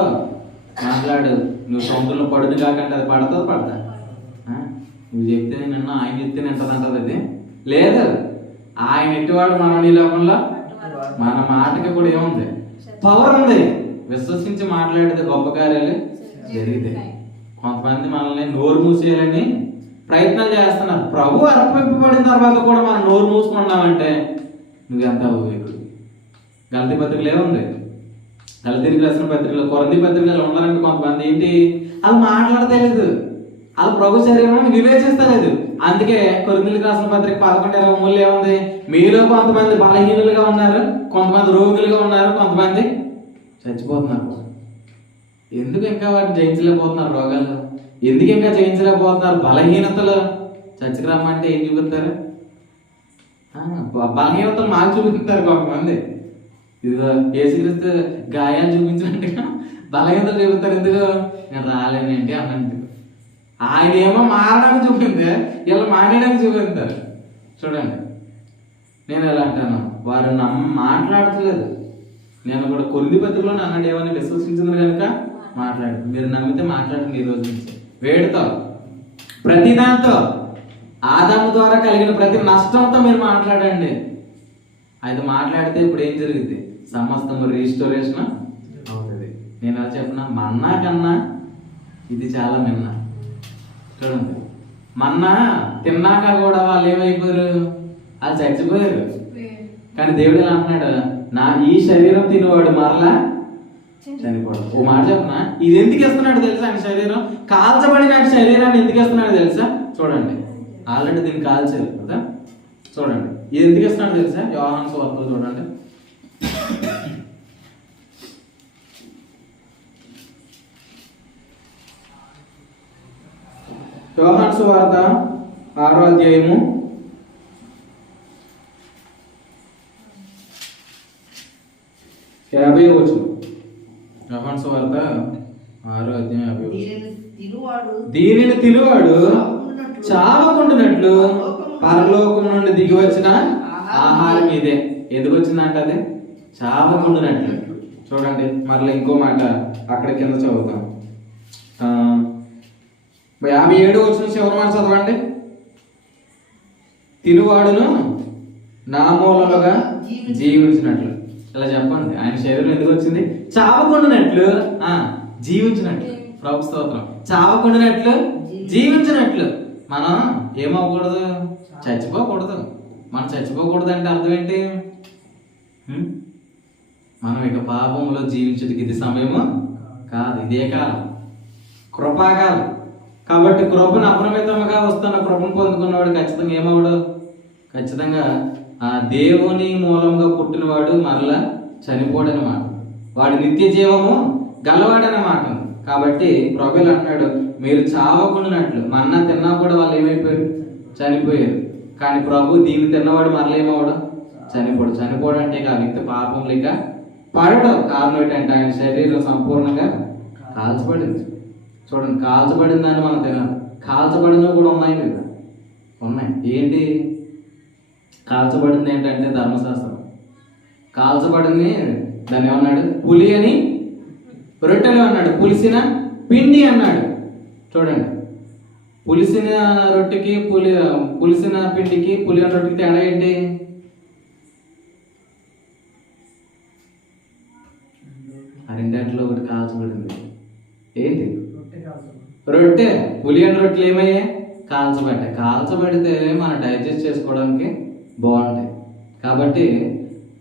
మాట్లాడు, నువ్వు సముద్రంలో పడును కాకంటే అది పడతా. నువ్వు చెప్తే నిన్న ఆయన చెప్తే నింటదంటది. అది లేదు. ఆయన ఎట్టివాడు మనం ఈ లోకంలో. మన మాటకి కూడా ఏముంది? పవర్ ఉంది. విశ్వసించి మాట్లాడితే గొప్ప కార్యాలు జరిగితే. కొంతమంది మనల్ని నోరు మూసేయాలని ప్రయత్నాలు చేస్తున్నారు. ప్రభు అర్పింపబడిన తర్వాత కూడా మనం నోరు మూసుకున్నామంటే నువ్వెంత అవివేకుడు. గలతీ పత్రికలు ఏముంది? గలతీకి రాసిన పత్రికలు, కొరింథీ పత్రికలు ఉన్నారంటే కొంతమంది ఏంటి? వాళ్ళు మాట్లాడతలేదు. వాళ్ళు ప్రభు శరీరం వివేచిస్తలేదు. అందుకే కొరింథీకి రాసిన పత్రిక 11:23 ఏముంది? మీలో కొంతమంది బలహీనులుగా ఉన్నారు, కొంతమంది రోగులుగా ఉన్నారు, కొంతమంది చచ్చిపోతున్నారు. ఎందుకు ఇంకా వాటిని జయించలేకపోతున్నారు రోగాలు? ఎందుకు ఇంకా జయించలేకపోతున్నారు బలహీనతలు? చర్చకి రమ్మంటే ఏం చూపిస్తారు? బలహీనతలు మాకు చూపిస్తారు కొంతమంది. ఇదిగో యేసుక్రీస్తు గాయాలు చూపించినట్టుగా బలహీనతలు చూపిస్తారు. ఎందుకు? నేను రాలేనండి అన్నందుకు. ఆయన ఏమో మారడానికి చూపిస్తే వీళ్ళు మానేయడానికి చూపిస్తారు. చూడండి, నేను ఎలా అంటాను, వారు మాట్లాడట్లేదు. నేను కూడా కొద్ది బతుకులో అన్నాడు ఏమని విశ్వసించింది కనుక మాట్లాడు. మీరు నమ్మితే మాట్లాడండి. ఈ రోజు నుంచి వేడుతావు ప్రతి దాంతో, ఆదాము ద్వారా కలిగిన ప్రతి నష్టంతో మీరు మాట్లాడండి. అది మాట్లాడితే ఇప్పుడు ఏం జరుగుతుంది? సమస్తం రీస్టోరేషన్ అవుతుంది. నేను ఎలా చెప్పిన, మన్నా కన్నా ఇది చాలా మిన్నా. చూడండి, మన్నా తిన్నాక కూడా వాళ్ళు ఏమైపోయారు? వాళ్ళు చచ్చిపోయారు. కానీ దేవుడు ఎలా అంటున్నాడు, నా ఈ శరీరం తినేవాడు మరలా చనిపోడు. ఓ మాట చెప్పనా, ఇది ఎందుకు ఇస్తున్నాడు తెలుసా? ఆయన శరీరం కాల్చబడిన ఆయన శరీరాన్ని ఎందుకు ఇస్తున్నాడు తెలుసా? చూడండి, ఆల్రెడీ దీన్ని కాల్చారు కదా. చూడండి, ఇది ఎందుకు ఇస్తున్నాడు తెలుసా? యోహాను సువార్తలో చూడండి. యోహాను సువార్త 6వ అధ్యాయము 50వ వచనం. యోహాను సువార్త 6వ అధ్యాయం 50వ వచనం. దీనిని తినువాడు చావకుండునట్లు పరలోకం నుండి దిగి వచ్చిన ఆహారం ఇదే. ఎందుకు వచ్చిందంట? అది చావకుండునట్లు. చూడండి, మరలా ఇంకో మాట అక్కడ కింద చదువుతాం. 57వ వచనం చివరి మాట చదవండి. తినువాడును నా మూలముగా జీవించినట్లు. ఇలా చెప్పండి, ఆయన శరీరం ఎందుకు వచ్చింది? చావకుండానట్లు జీవించినట్లు. ప్రభు స్తోత్రం. చావకుండానట్లు జీవించినట్లు. మనం ఏమవ్వకూడదు? చచ్చిపోకూడదు. మనం చచ్చిపోకూడదు అంటే అర్థం ఏంటి? మనం ఇక పాపంలో జీవించడానికి ఇది సమయము కాదు, ఇదే కాలం, కృపాకాలం. కాబట్టి కృపను అప్రమితంగా వస్తున్న కృపను పొందుకున్నవాడు ఖచ్చితంగా ఏమవడు? ఖచ్చితంగా ఆ దేవుని మూలంగా పుట్టినవాడు మరలా చనిపోడనమాట. వాడు నిత్య జీవము గలవాడనమాట. కాబట్టి ప్రభువులు అంటున్నాడు, మీరు చావకుండానట్లు. మన్నా తిన్నా కూడా వాళ్ళు ఏమైపోయారు? చనిపోయారు. కానీ ప్రభు దీన్ని తిన్నవాడు మరలా ఏమవడం? చనిపోడు. చనిపోవడం అంటే ఇక ఆ వ్యక్తి పాపం లేక పడడం. కారణం ఏంటంటే ఆయన శరీరం సంపూర్ణంగా కాల్చబడింది. చూడండి, కాల్చబడిన దాన్ని మనం తినాలి. కాల్చబడినవి కూడా ఉన్నాయి కదా, ఉన్నాయి. ఏంటి కాల్చబడింది? ఏంటంటే ధర్మశాస్త్రం. కాల్చబడింది దాన్ని ఏమన్నాడు? పులి అని రొట్టెలు అన్నాడు, పులిసిన పిండి అన్నాడు. చూడండి, పులిసిన రొట్టెకి పులిసిన పిండికి పులిన రొట్టెకి తేడా ఏంటి? ఆ రెండింటిలో ఒకటి కాల్చబడింది. ఏంటి? రొట్టె. పులియన్ రొట్టెలు ఏమయ్యాయి? కాల్చబడ్డాయి. కాల్చబడితే మనం డైజెస్ట్ చేసుకోవడానికి బాగుంటాయి. కాబట్టి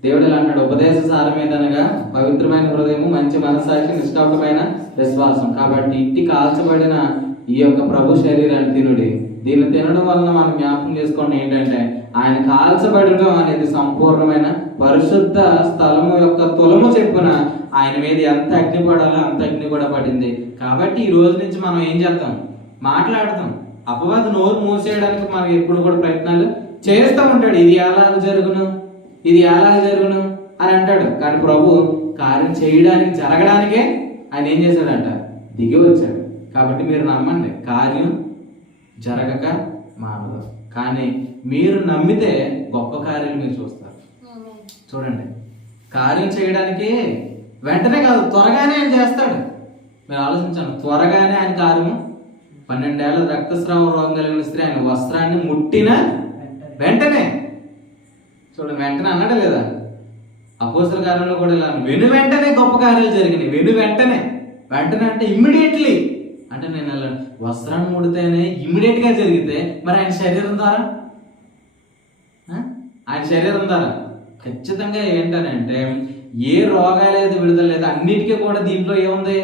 దేవుడు ఎలా అంటాడు? ఉపదేశ సారమేదనగా పవిత్రమైన హృదయము, మంచి మనస్సాక్షి, నిష్ఠాపమైన విశ్వాసం. కాబట్టి ఇట్టి కాల్చబడిన ఈ యొక్క ప్రభు శరీరాన్ని తినుడి. దీన్ని తినడం వలన మనం జ్ఞాపకం చేసుకోండి ఏంటంటే ఆయన కాల్చబడడం అనేది సంపూర్ణమైన పరిశుద్ధ స్థలము యొక్క తులము చెప్పున ఆయన మీద ఎంత అగ్ని పడాలో అంత అగ్ని కూడా పడింది. కాబట్టి ఈ రోజు నుంచి మనం ఏం చేద్దాం? మాట్లాడతాం. అపవాది నోరు మూసేయడానికి మనం ఎప్పుడు కూడా ప్రయత్నాలు చేస్తూ ఉంటాడు. ఇది ఎలాగ జరుగును, ఇది ఎలాగ జరుగును అని అంటాడు. కానీ ప్రభు కార్యం చేయడానికి, జరగడానికే ఆయన ఏం చేశాడంట? దిగి వచ్చాడు. కాబట్టి మీరు నమ్మండి, కార్యం జరగక మానదు. కానీ మీరు నమ్మితే గొప్ప కార్యాలు మీరు చూస్తారు. చూడండి, కార్యం చేయడానికి వెంటనే కాదు, త్వరగానే ఆయన చేస్తాడు. మీరు ఆలోచించండి, త్వరగానే ఆయన కార్యము. 12 ఏళ్ల రక్తస్రావ రోగం కలిగిన స్త్రీ ఆయన వస్త్రాన్ని ముట్టిన వెంటనే, చూడండి, వెంటనే అన్నాడు లేదా? అపోస్తల కార్యంలో కూడా ఇలా వెను వెంటనే గొప్ప కార్యాలు జరిగినాయి. వెను వెంటనే. వెంటనే అంటే ఇమ్మీడియట్లీ. అంటే నేను అలా వస్త్రాన్ని ముడితేనే ఇమ్మీడియట్ గా జరిగితే మరి ఆయన శరీరం ద్వారా, ఆయన శరీరం ద్వారా ఖచ్చితంగా ఏంటనంటే ఏ రోగాలేదు, విడుదల లేదు, అన్నిటికీ కూడా దీంట్లో ఏముంది?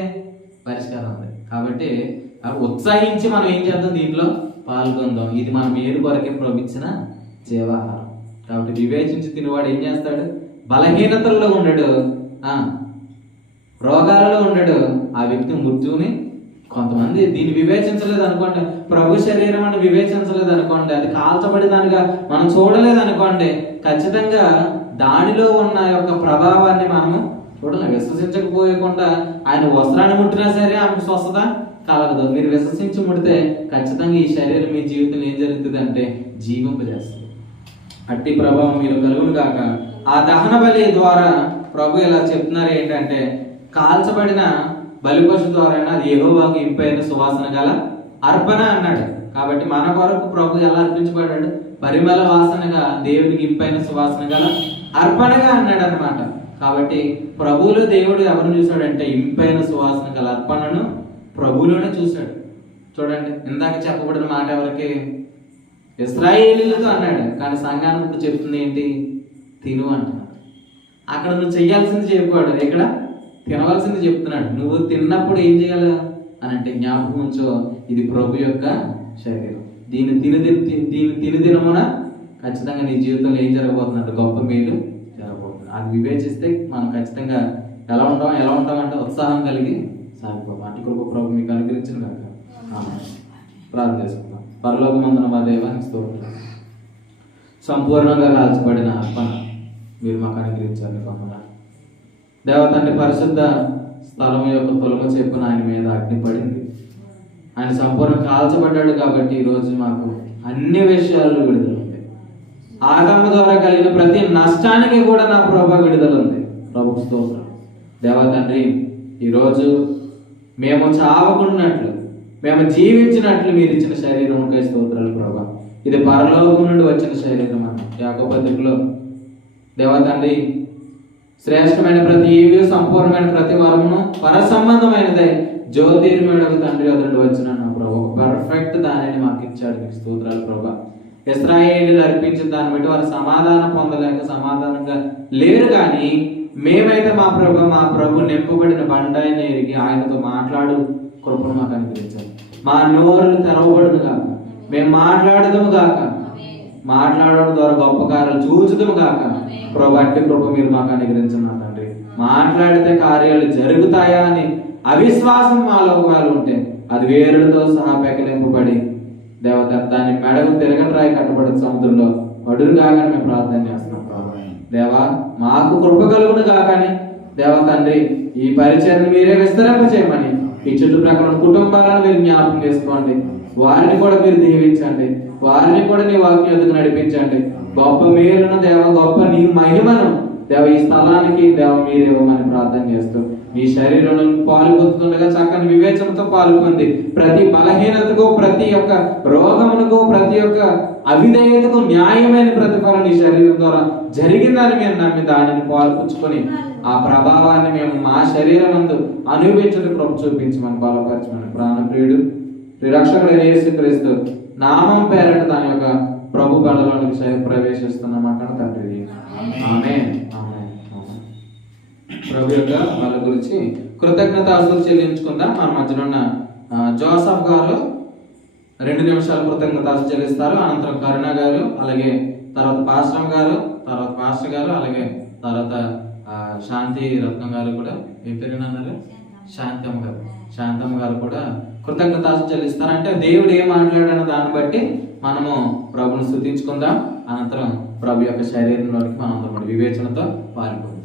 పరిష్కారం ఉంది. కాబట్టి ఉత్సాహించి మనం ఏం చేద్దాం? దీంట్లో పాల్గొందాం. ఇది మనం మేలు కొరకే ప్రోభించిన జీవాహారం. కాబట్టి వివేచించి తినేవాడు ఏం చేస్తాడు? బలహీనతల్లో ఉండడు, రోగాలలో ఉండడు ఆ వ్యక్తి మృత్యువుని. కొంతమంది దీన్ని వివేచించలేదు అనుకోండి, ప్రభు శరీరం అని వివేచించలేదు అనుకోండి, అది కాల్చబడి దానిగా మనం చూడలేదు అనుకోండి, ఖచ్చితంగా దానిలో ఉన్న యొక్క ప్రభావాన్ని మనము చూడాలి. విశ్వసించకపోయకుండా ఆయన వస్త్రాన్ని ముట్టినా సరే ఆమెకు స్వస్థత కలగదు. మీరు విశ్వసించి ముడితే ఖచ్చితంగా ఈ శరీరం మీ జీవితంలో ఏం జరుగుతుంది అంటే జీవింపజేస్తుంది. అట్టి ప్రభావం మీరు కలుగును కాక. ఆ దహన బలి ద్వారా ప్రభు ఇలా చెప్తున్నారు ఏంటంటే, కాల్చబడిన బలిపశు ద్వారా అది యెహోవాకు ఇంపైన సువాసన గల అర్పణ అన్నాడు. కాబట్టి మన కొరకు ప్రభు ఎలా అర్పించబడ్డాడు? పరిమళ వాసనగా, దేవునికి ఇంపైన సువాసన గల అర్పణగా అన్నాడు అనమాట. కాబట్టి ప్రభువులో దేవుడు ఎవరిని చూశాడంటే ఇంపైన సువాసన గల అర్పణను ప్రభువులోనే చూశాడు. చూడండి, ఇందాక చెప్పబడిన మాట ఎవరికి? ఇశ్రాయేలీలతో అన్నాడు, కానీ సంఘానికి ఇప్పుడు చెప్తుంది ఏంటి? తిను అంటున్నాడు. అక్కడ నువ్వు చెయ్యాల్సింది చెప్పాడు, ఇక్కడ తినవలసింది చెప్తున్నాడు. నువ్వు తిన్నప్పుడు ఏం చేయాలి అని అంటే జ్ఞాపకం ఉంచో, ఇది ప్రభు యొక్క శరీరం. దీన్ని తిని దినమున ఖచ్చితంగా నీ జీవితంలో ఏం జరగబోతున్నట్టు గొప్ప మేలు జరగబోతుంది. అది వివేచిస్తే మనం ఖచ్చితంగా ఎలా ఉంటామంటే ఉత్సాహం కలిగి సాగిపోతాం. అటు కృప ప్రభు మీకు అనుగ్రహించిన కాక ప్రార్థన చేసుకుందాం. పరలోకమందున మా దేవానికి స్తోత్రం. సంపూర్ణంగా కాల్చబడిన అర్పణ మీరు మాకు అనుగ్రహించాలని కొంటున్నారు. దేవతండ్రి, పరిశుద్ధ స్థలం యొక్క తొలమ చెప్పున ఆయన మీద అగ్ని పడింది. ఆయన సంపూర్ణ కాల్చబడ్డాడు కాబట్టి ఈరోజు మాకు అన్ని విషయాల్లో విడుదల ఉంది. ఆగమ ద్వారా కలిగిన ప్రతి నష్టానికి కూడా నా ప్రభు విడుదల ఉంది. ప్రభుకు స్తోత్రం. దేవతండ్రి, ఈరోజు మేము చావకున్నట్లు, మేము జీవించినట్లు మీరు ఇచ్చిన శరీరంకై స్తోత్రాలు ప్రభా. ఇది పరలోకం నుండి వచ్చిన శరీరం అన్న యాకోబు పత్రికలో. దేవతండ్రి, శ్రేష్టమైన ప్రతి ఈవి, సంపూర్ణమైన ప్రతి వరమును పర సంబంధమైనదై జ్యోతిర్మయుడకు తండ్రి వద్ద వచ్చిన నా ప్రభు ఒక పర్ఫెక్ట్ దానిని మాకు ఇచ్చాడు. మీకు స్తోత్రాలు ప్రభా. ఇశ్రాయేలీయులు అర్పించిన దాన్ని బట్టి వారు సమాధానం పొందలేక సమాధానంగా లేరు, కానీ మేమైతే మా ప్రభు నింపబడిన బండాయిని ఎరిగి ఆయనతో మాట్లాడు కృపను మాకు అనుగ్రహించాలి. మా నోరులు తెరవబడును గాక, మేము మాట్లాడదాము గాక, మాట్లాడడం ద్వారా గొప్ప కార్యాలు చూచుదాము గాక. ప్రభు అట్టి కృప మీరు మాకు అనుగ్రహించండి నా తండ్రి. మాట్లాడితే కార్యాలు జరుగుతాయా అని అవిశ్వాసం మాలో ఒకవేళ ఉంటే అది వేరులతో సహా పెకలింపబడి దేవత దాన్ని మెడకు తిరగరాయి కట్టబడి సముద్రంలో అడుగు కాగానే మేము ప్రార్థన చేస్తున్నాం. దేవా, మాకు కృప కలుగును కాకని దేవ తండ్రి, ఈ పరిచయాన్ని మీరే విస్తరింప చేయమని ఈ చుట్టుప్రక్కల కుటుంబాలను మీరు జ్ఞాపకం చేసుకోండి. వారిని కూడా మీరు దీవించండి. వారిని కూడా నీ వాక్యం ఎదుగు నడిపించండి. గొప్ప మేలును దేవ, గొప్ప నీ మహిమను దేవ ఈ స్థలానికి దేవ మీరు ఇవ్వమని ప్రార్థన చేస్తూ మీ శరీరంలో పాల్పొందుతుండగా చక్కని వివేచనతో పాల్పొంది ప్రతి బలహీనతకు, ప్రతి ఒక్క రోగమునకు, ప్రతి ఒక్క అవిధేయతకు న్యాయమైన ప్రతిఫలం ఈ శరీరం ద్వారా జరిగిందని మేము నమ్మి దానిని పాల్పుచ్చుకొని ఆ ప్రభావాన్ని మేము మా శరీరం నందు అనుభవించడం ప్రభు చూపించమని బలపరచమని ప్రాణప్రియుడు రక్షకుడైన యేసుక్రీస్తు నామం పేరట దాని యొక్క ప్రభు బలలోనికి ప్రవేశిస్తున్నాం అక్కడ తండ్రి. ఆమేన్. ప్రభు యొక్క వాళ్ళ గురించి కృతజ్ఞతాస్తుతులు చెల్లించుకుందాం. మన మధ్యలో ఉన్న జోసఫ్ గారు 2 నిమిషాలు కృతజ్ఞతాస్తుతులు చెల్లిస్తారు. అనంతరం కరుణ గారు, అలాగే తర్వాత పాస్టర్ గారు, తర్వాత పాస్టర్ గారు, అలాగే తర్వాత శాంతి రత్నం గారు కూడా, ఏ పేరు అన్నారు? శాంతమ్మ గారు కూడా కృతజ్ఞతాస్తుతులు చెల్లిస్తారు. అంటే దేవుడు ఏం మాట్లాడాడన్న దాన్ని బట్టి మనము ప్రభుని స్తుతించుకుందాం. అనంతరం ప్రభు యొక్క శరీరంలోనికి మనం వివేచనతో పాల్గొందాం.